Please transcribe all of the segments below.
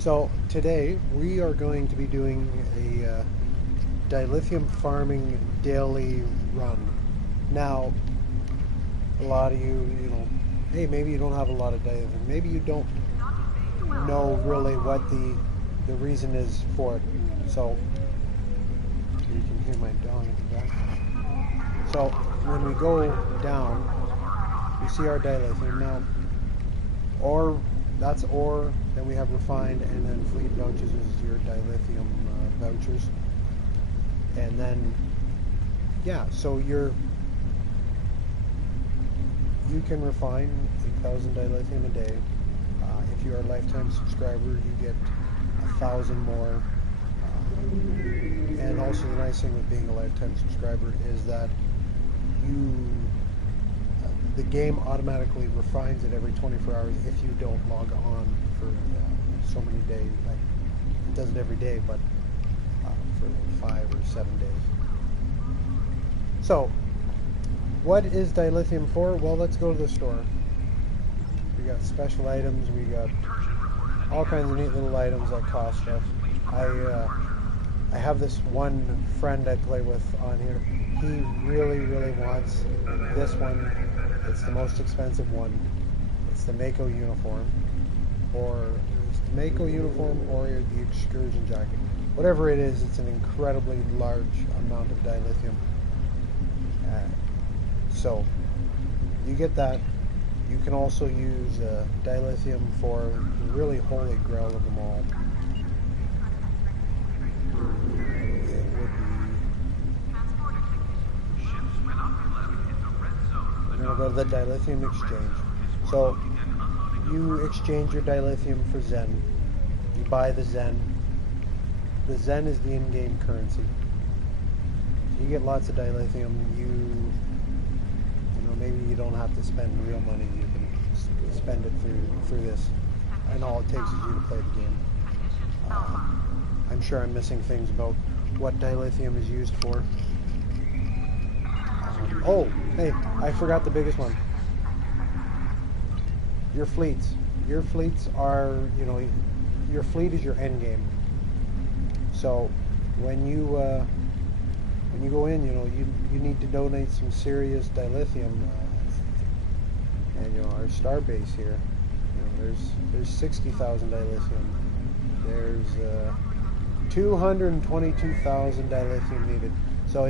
So today we are going to be doing a dilithium farming daily run. Now, a lot of hey, maybe you don't have a lot of dilithium. Maybe you don't know really what the reason is for it. So you can hear my dog in the back. So when we go down, we see our dilithium now. Ore, that's ore. Then we have refined, and then fleet vouchers is your dilithium vouchers. And then, yeah, so you can refine 8,000 dilithium a day. If you are a lifetime subscriber, you get 1,000 more. And also the nice thing with being a lifetime subscriber is that the game automatically refines it every 24 hours if you don't log on for so many days. Like, it does it every day, but for 5 or 7 days. So, what is dilithium for? Well, let's go to the store. We got special items. We got all kinds of neat little items that cost stuff. I have this one friend I play with on here. He really, really wants this one. It's the most expensive one. It's the Mako uniform, or the excursion jacket. Whatever it is, it's an incredibly large amount of dilithium. So you get that. You can also use dilithium for the really holy grail of them all. It would be. We're going to go to the dilithium exchange. So you exchange your dilithium for Zen. You buy the Zen. The Zen is the in-game currency. You get lots of dilithium. Maybe you don't have to spend real money. You can spend it through this, and all it takes is you to play the game. I'm sure I'm missing things about what dilithium is used for. Oh, hey, I forgot the biggest one. Your fleets. Your fleets are, your fleet is your end game. So when you go in, you need to donate some serious dilithium. And our star base here, there's 60,000 dilithium. There's 222,000 dilithium needed. So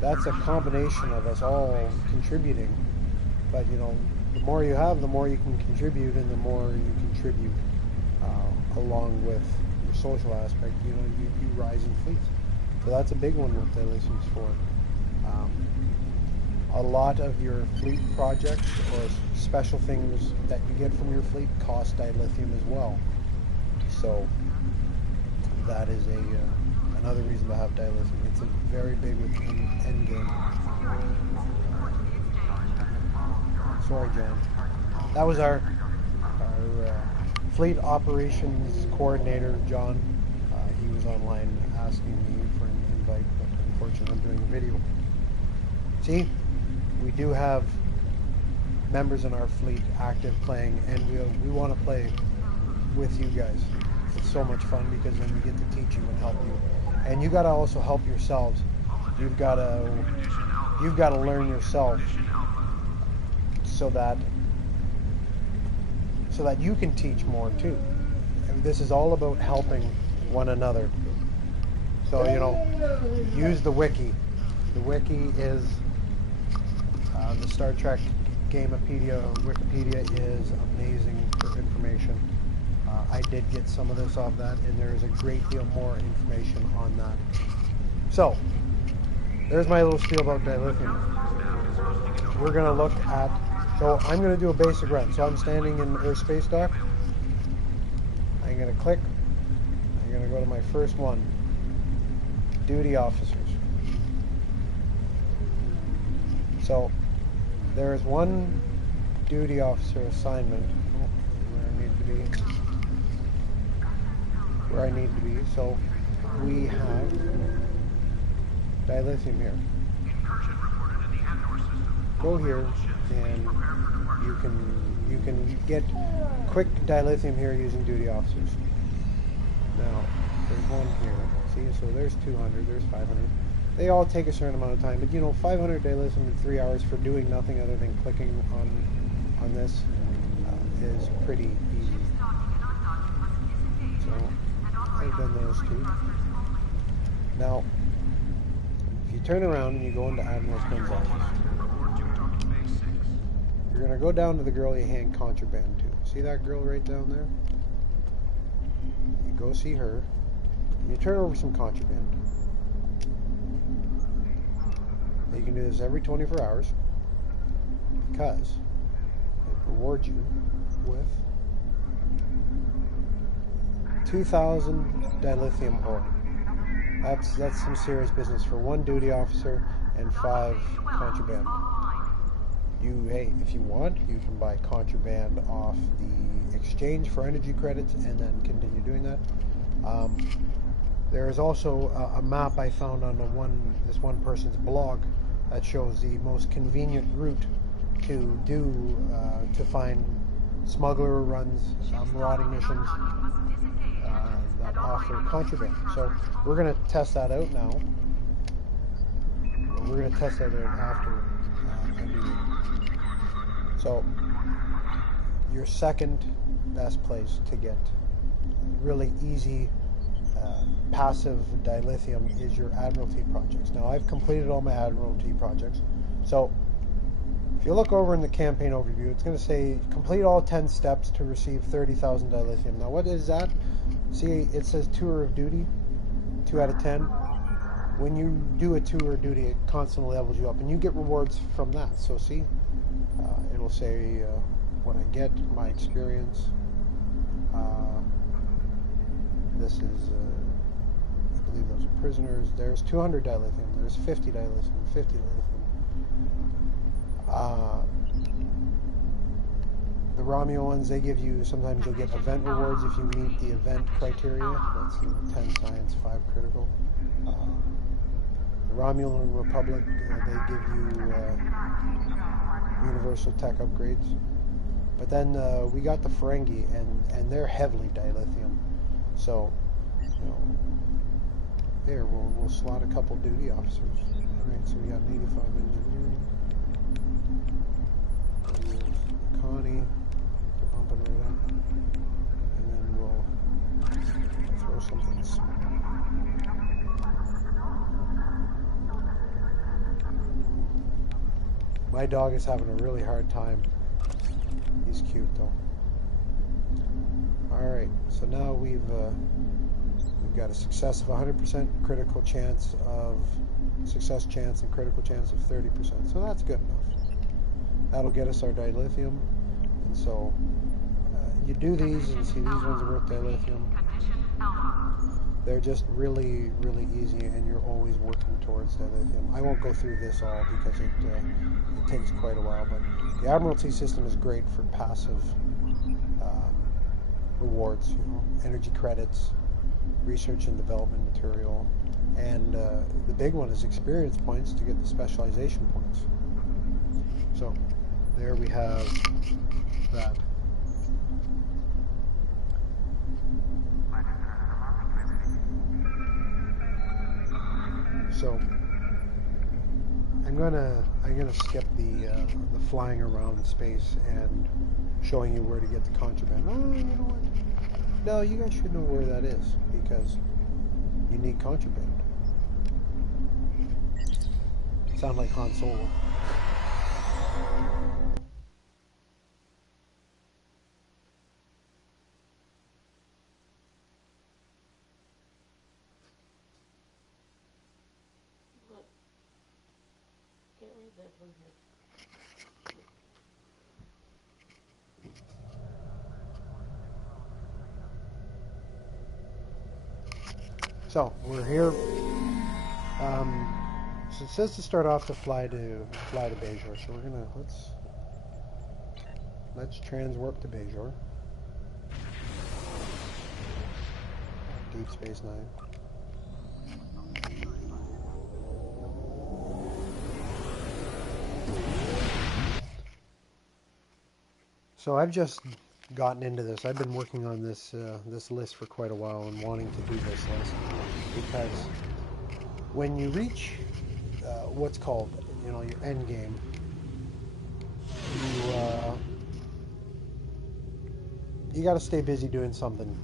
that's a combination of us all contributing. But the more you have, the more you can contribute, and the more you contribute along with your social aspect, you rise in fleets. So that's a big one with dilithium's for. A lot of your fleet projects or special things that you get from your fleet cost dilithium as well. So that is another reason to have dilithium. It's a very big end game. Sorry, John. That was our fleet operations coordinator, John. He was online asking me for an invite, but unfortunately I'm doing a video. See, we do have members in our fleet active playing, and we want to play with you guys. It's so much fun because then we get to teach you and help you. And you got to also help yourselves. You've got to learn yourself so that you can teach more too. And this is all about helping one another. So use the wiki. The wiki is the Star Trek Gamepedia. Wikipedia is amazing for information. I did get some of this off that, and there is a great deal more information on that. So there's my little spiel about dilithium. We're going to look at. So I'm going to do a basic run. So I'm standing in airspace dock. I'm going to click. I'm going to go to my first one. Duty officers. So there's one duty officer assignment where I need to be. So we have dilithium here. go here and you can get quick dilithium here using duty officers. Now, there's one here. See, so there's 200, there's 500. They all take a certain amount of time, but you know, 500 dilithium in 3 hours for doing nothing other than clicking on this is pretty easy. So I've done those two. Now, if you turn around and you go into Admiral Quinn's office, you're going to go down to the girl you hand contraband to. See that girl right down there? You go see her, and you turn over some contraband. Now you can do this every 24 hours because it rewards you with 2,000 dilithium ore. That's some serious business for one duty officer and 5 contraband. Hey, if you want, you can buy contraband off the exchange for energy credits and then continue doing that. There is also a map I found on this one person's blog that shows the most convenient route to find smuggler runs, marauding missions that offer contraband. So we're going to test that out now. We're going to test that out after I do. So your second best place to get really easy passive dilithium is your Admiralty projects. Now I've completed all my Admiralty projects. So if you look over in the campaign overview, it's going to say complete all 10 steps to receive 30,000 dilithium. Now what is that? See, it says tour of duty, 2 out of 10. When you do a tour of duty, it constantly levels you up, and you get rewards from that. So see, it'll say what I get, my experience. This is, I believe those are prisoners. There's 200 dilithium. There's 50 dilithium, 50 dilithium. The Romulans, they give you, sometimes you'll get event rewards if you meet the event criteria. That's 10 science, 5 critical. The Romulan Republic, they give you universal tech upgrades. But then we got the Ferengi, and they're heavily dilithium. So, you know, there, we'll slot a couple duty officers. Alright, so we got an 85 engineering. Connie, bump it right up. And then we'll throw something small. My dog is having a really hard time. He's cute though. Alright, so now we've got a success of 100%, critical chance of success chance, and critical chance of 30%. So that's good enough. That'll get us our dilithium. And so you do these, and see these ones are worth dilithium. They're just really, really easy, and you're always working towards dilithium. I won't go through this all because it takes quite a while, but the Admiralty system is great for passive rewards, you know, energy credits, research and development material, and the big one is experience points to get the specialization points. So there we have that. So I'm gonna skip the flying around space and showing you where to get the contraband. Oh, you know what? No, you guys should know where that is because you need contraband. Sound like Han Solo. So we're here. So it says to start off to fly to Bajor. So we're gonna let's transwarp to Bajor. Deep Space Nine. So I've just gotten into this. I've been working on this this list for quite a while and wanting to do this list because when you reach what's called, your end game, you got to stay busy doing something.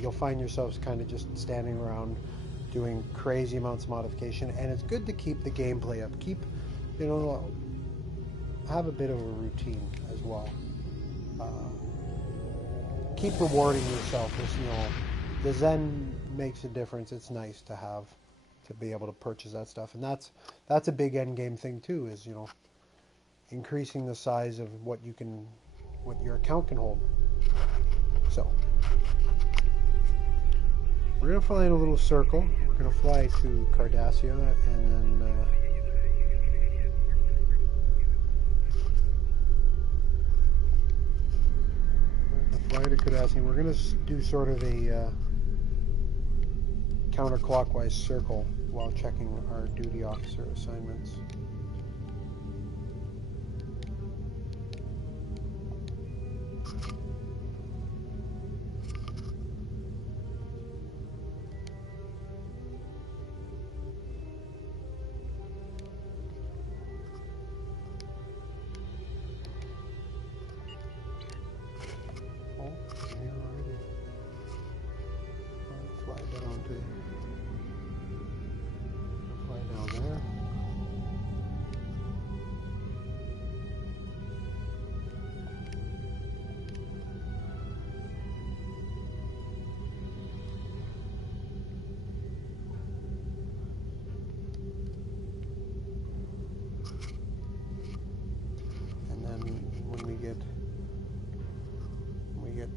You'll find yourselves kind of just standing around doing crazy amounts of modification, and it's good to keep the gameplay up. Keep, have a bit of a routine as well. Keep rewarding yourself. The Zen makes a difference. It's nice to have, to be able to purchase that stuff, and that's a big end game thing too. Is increasing the size of what your account can hold. So we're gonna fly in a little circle. We're gonna fly to Cardassia, and then fly to Cardassia. We're gonna do sort of a counterclockwise circle while checking our duty officer assignments.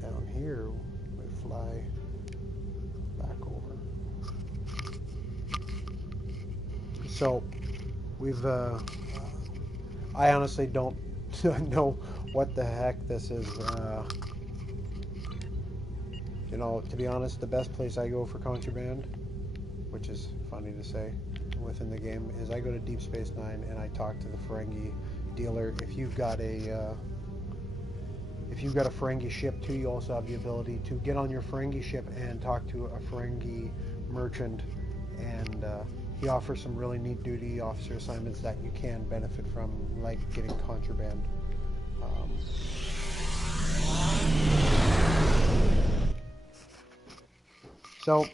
Down here, we fly back over. So we've I honestly don't know what the heck this is. To be honest, the best place I go for contraband, which is funny to say within the game, is I go to Deep Space Nine and I talk to the Ferengi dealer. If you've got a Ferengi ship too, you also have the ability to get on your Ferengi ship and talk to a Ferengi merchant, and he offers some really neat duty officer assignments that you can benefit from, like getting contraband. So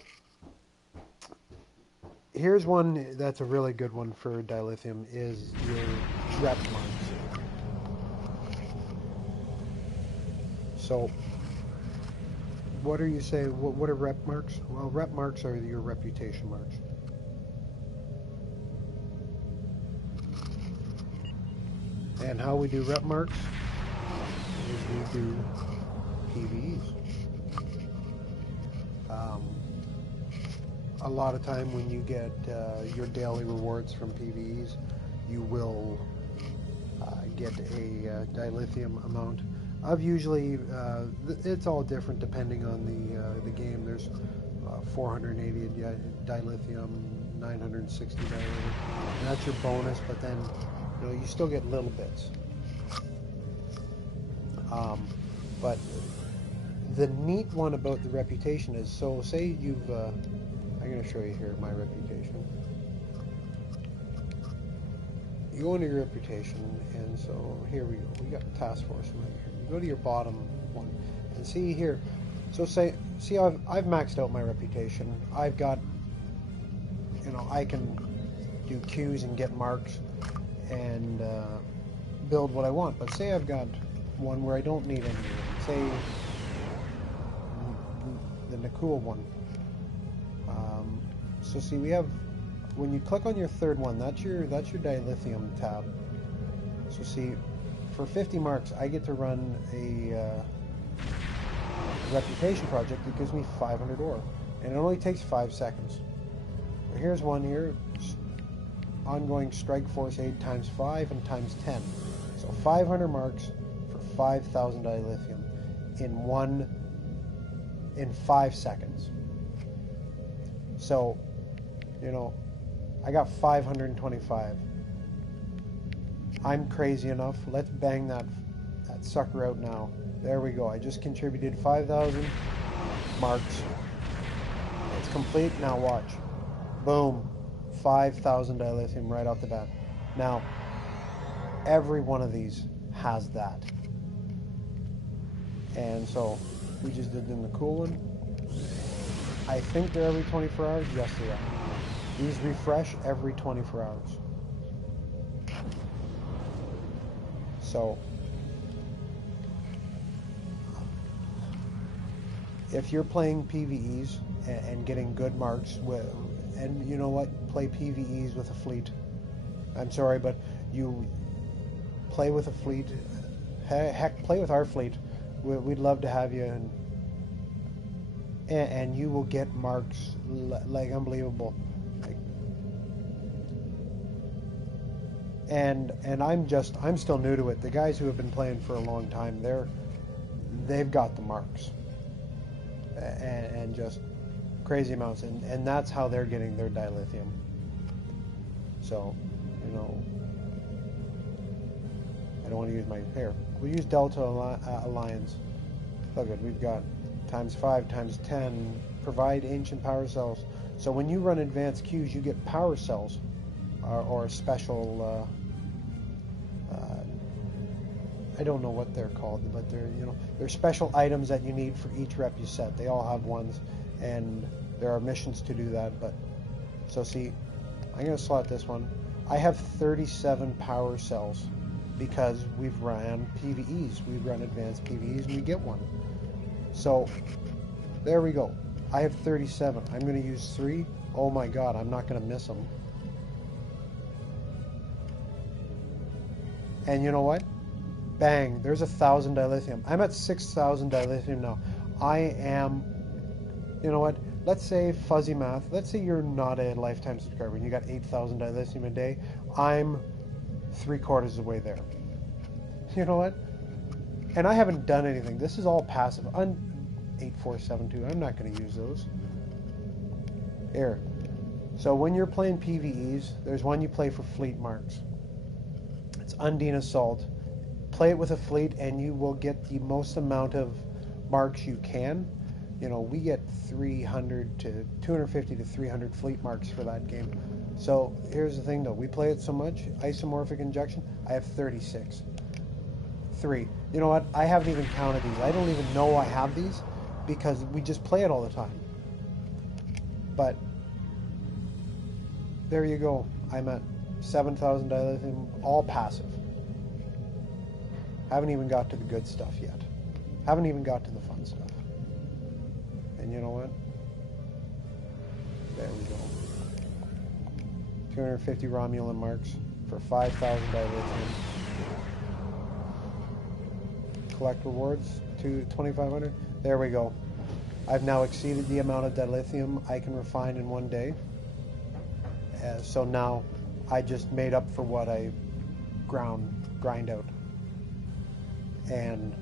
here's one that's a really good one for Dilithium, is your rep marks. So what do you say? What are rep marks? Well, rep marks are your reputation marks. And how we do rep marks is we do PVEs. A lot of time when you get your daily rewards from PVEs, you will get a dilithium amount of usually, it's all different depending on the game. There's 480 dilithium, 960 dilithium, and that's your bonus, but then you still get little bits. But the neat one about the reputation is, so say you've I'm going to show you here my reputation. You go into your reputation, and so here we go. We got task force right here. You go to your bottom one, and see here. So see I've maxed out my reputation. I've got, I can do queues and get marks and build what I want. But say I've got one where I don't need any. Say the Nakul one. So see, we have, when you click on your third one, that's your dilithium tab. So see, for 50 marks, I get to run a reputation project that gives me 500 ore, and it only takes 5 seconds. But here's one here, ongoing strike force aid times 5 and times 10. So 500 marks for 5,000 dilithium in 5 seconds. So, I got 525. I'm crazy enough. Let's bang that sucker out now There we go. I just contributed 5,000 marks. It's complete. Now watch. Boom. 5,000 dilithium right off the bat. Now, every one of these has that. And so, we just did in the cool one. I think they're every 24 hours. Yes, they are. These refresh every 24 hours. So, if you're playing PvEs and getting good marks with, and you know what, play PvEs with a fleet. I'm sorry, but you play with a fleet. Heck, play with our fleet. We'd love to have you, and you will get marks like unbelievable. And I'm still new to it. The guys who have been playing for a long time, they've got the marks, and just crazy amounts, and that's how they're getting their dilithium. So, you know, I don't want to use my hair. We'll use Delta Alliance. Look at, we've got ×5, ×10. Provide ancient power cells. So when you run advanced queues, you get power cells, or special. I don't know what they're called, but they're special items that you need for each rep you set. They all have ones, and there are missions to do that. But so see, I'm going to slot this one. I have 37 power cells because we've ran PvEs. We run advanced PvEs, and we get one. So there we go. I have 37. I'm going to use 3. Oh my God, I'm not going to miss them. And you know what? Bang, there's 1,000 dilithium. I'm at 6,000 dilithium now. I am, you know what? Let's say fuzzy math. Let's say you're not a lifetime subscriber and you got 8,000 dilithium a day. I'm 3/4 of the way there. You know what? And I haven't done anything. This is all passive. 8472. I'm not going to use those. Here. So when you're playing PvEs, there's one you play for fleet marks. It's Undine Assault. Play it with a fleet and you will get the most amount of marks you can. You know, we get 250 to 300 fleet marks for that game. So here's the thing though, we play it so much, isomorphic injection, I have 36. 3. You know what, I haven't even counted these. I don't even know I have these because we just play it all the time. But there you go. I'm at 7,000 dilithium, all passive. Haven't even got to the good stuff yet. Haven't even got to the fun stuff. And you know what? There we go. 250 Romulan marks for 5,000 dilithium. Collect rewards to 2,500. There we go. I've now exceeded the amount of dilithium I can refine in one day. So now I just made up for what I grind out. And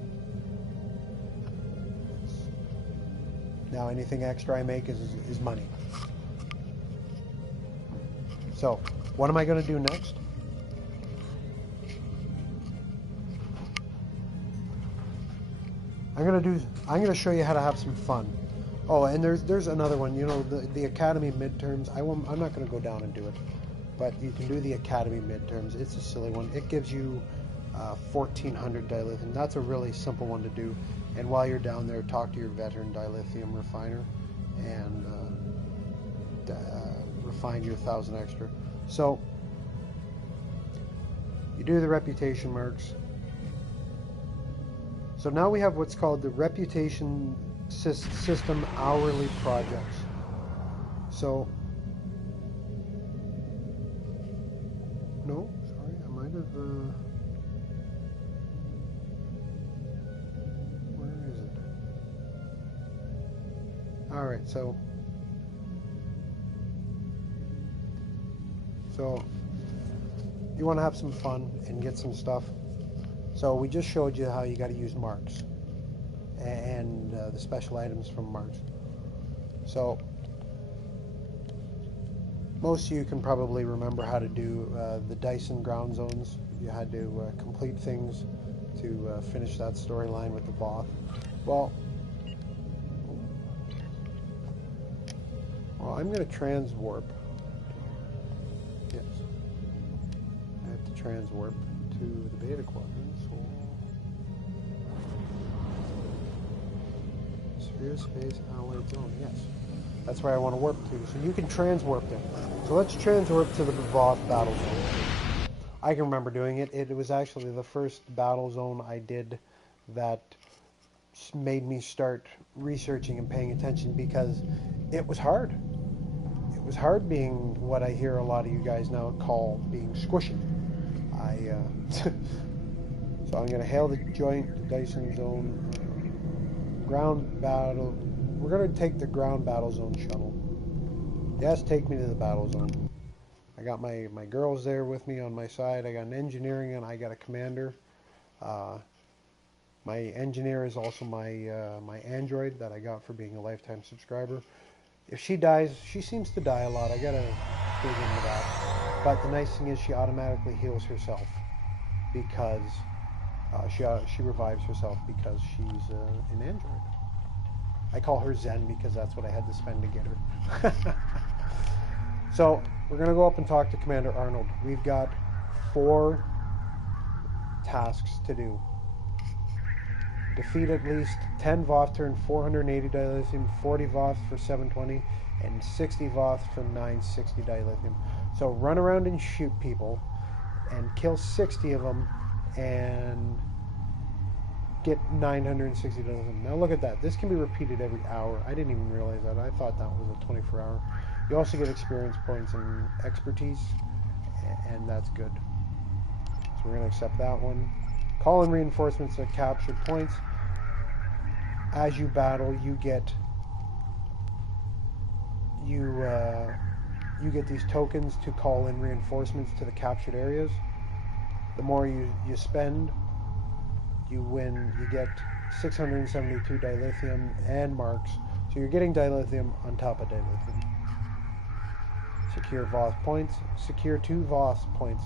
now anything extra I make is money. So what am I going to do next? I'm going to show you how to have some fun. Oh, and there's another one. You know, the Academy midterms. I'm not going to go down and do it, but you can do the Academy midterms. It's a silly one. It gives you 1,400 dilithium. That's a really simple one to do. And while you're down there, talk to your veteran dilithium refiner and refine you 1,000 extra. So you do the reputation marks. So now we have what's called the reputation system hourly projects. So no, sorry, I might have. Where is it? All right, so you want to have some fun and get some stuff. So we just showed you how you got to use marks and the special items from marks. So most of you can probably remember how to do the Dyson ground zones. You had to complete things to finish that storyline with the Voth. Well, I'm going to transwarp. Yes. I have to transwarp to the Beta Quadrant. So, Sphere Space Allied Zone. Yes. That's where I want to warp to. So you can transwarp them. So let's transwarp to the Voth Battlezone. I can remember doing it. It was actually the first Battlezone I did that made me start researching and paying attention, because it was hard. It was hard being what I hear a lot of you guys now call being squishy. So I'm going to hail the joint Dyson Zone ground battle. We're going to take the ground battle zone shuttle. Yes, take me to the battle zone. I got my girls there with me on my side. I got an engineering and I got a commander. My engineer is also my android that I got for being a lifetime subscriber. If she dies, she seems to die a lot. I gotta dig into that. But the nice thing is she automatically heals herself because she revives herself because she's an android. I call her Zen because that's what I had to spend to get her. So we're going to go up and talk to Commander Arnold. We've got 4 tasks to do. Defeat at least 10 Voth turn 480 dilithium, 40 Voth for 720, and 60 Voth for 960 dilithium. So run around and shoot people and kill 60 of them and get 960 dilithium. Now look at that. This can be repeated every hour. I didn't even realize that. I thought that was a 24-hour. You also get experience points and expertise, and that's good. So we're going to accept that one. Call in reinforcements at captured points. As you battle, you get these tokens to call in reinforcements to the captured areas. The more you spend, you win. You get 672 dilithium and marks. So you're getting dilithium on top of dilithium. Secure Voth points. Secure 2 Voth points.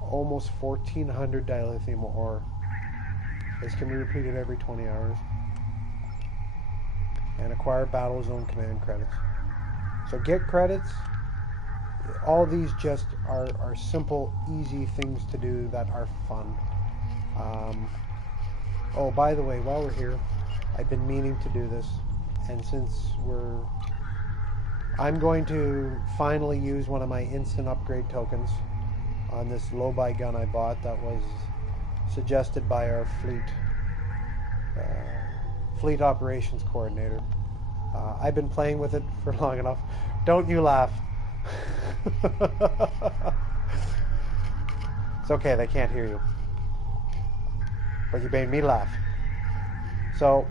Almost 1,400 dilithium ore. This can be repeated every 20 hours. And acquire Battlezone command credits. So get credits. All these just are simple, easy things to do that are fun. Oh, by the way, while we're here, I've been meaning to do this, and since I'm going to finally use one of my instant upgrade tokens on this low-buy gun I bought that was suggested by our fleet operations coordinator. I've been playing with it for long enough. Don't you laugh. It's okay, they can't hear you. But you made me laugh. So,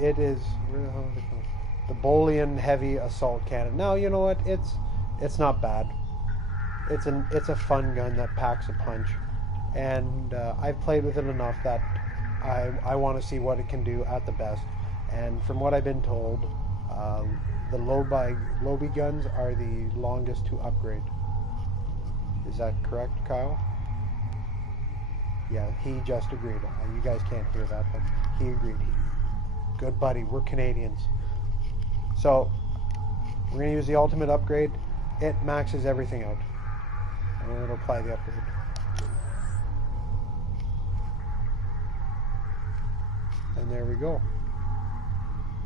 it is the Bolian heavy assault cannon. Now, you know what? It's not bad. It's a fun gun that packs a punch, and I've played with it enough that I want to see what it can do at the best. And from what I've been told, the low-B guns are the longest to upgrade. Is that correct, Kyle? Yeah, he just agreed. You guys can't hear that, but he agreed. Good buddy, we're Canadians. So, we're going to use the ultimate upgrade. It maxes everything out. And it'll apply the upgrade. And there we go.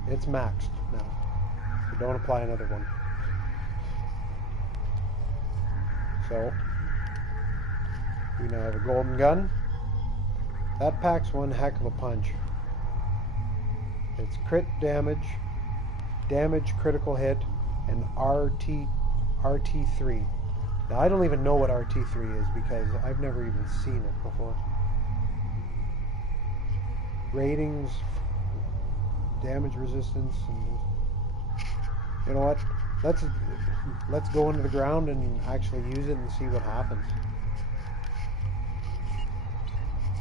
It's maxed now. So don't apply another one. So, we now have a golden gun. That packs one heck of a punch. It's crit damage, critical hit, and RT3. Now I don't even know what RT3 is because I've never even seen it before. Ratings, damage resistance, and you know what? Let's go into the ground and actually use it and see what happens.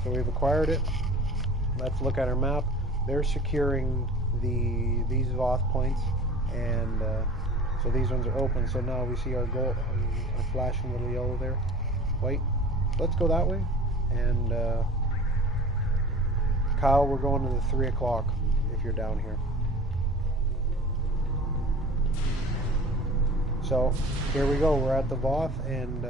So we've acquired it. Let's look at our map. They're securing these Voth points, and so these ones are open. So now we see our flashing little yellow there. Wait, let's go that way. And Kyle, we're going to the 3 o'clock if you're down here. So here we go. We're at the Voth, and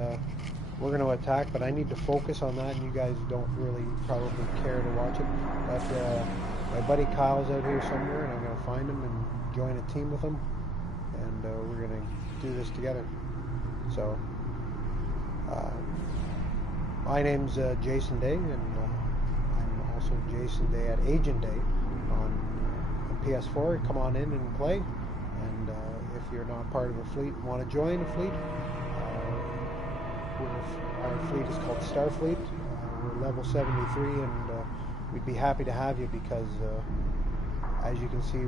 we're going to attack, but I need to focus on that, and you guys don't really probably care to watch it. But my buddy Kyle's out here somewhere, and I'm going to find him and join a team with him, and we're going to do this together. So my name's Jason Day, and I'm also Jason Day at Agent Day on PS4. Come on in and play, and if you're not part of a fleet and want to join a fleet, our fleet is called Starfleet. We're level 73, and we'd be happy to have you because, as you can see,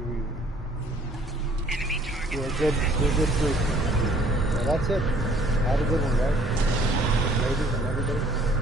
we're a good fleet. So that's it. Have a good one, guys. Ladies and everybody.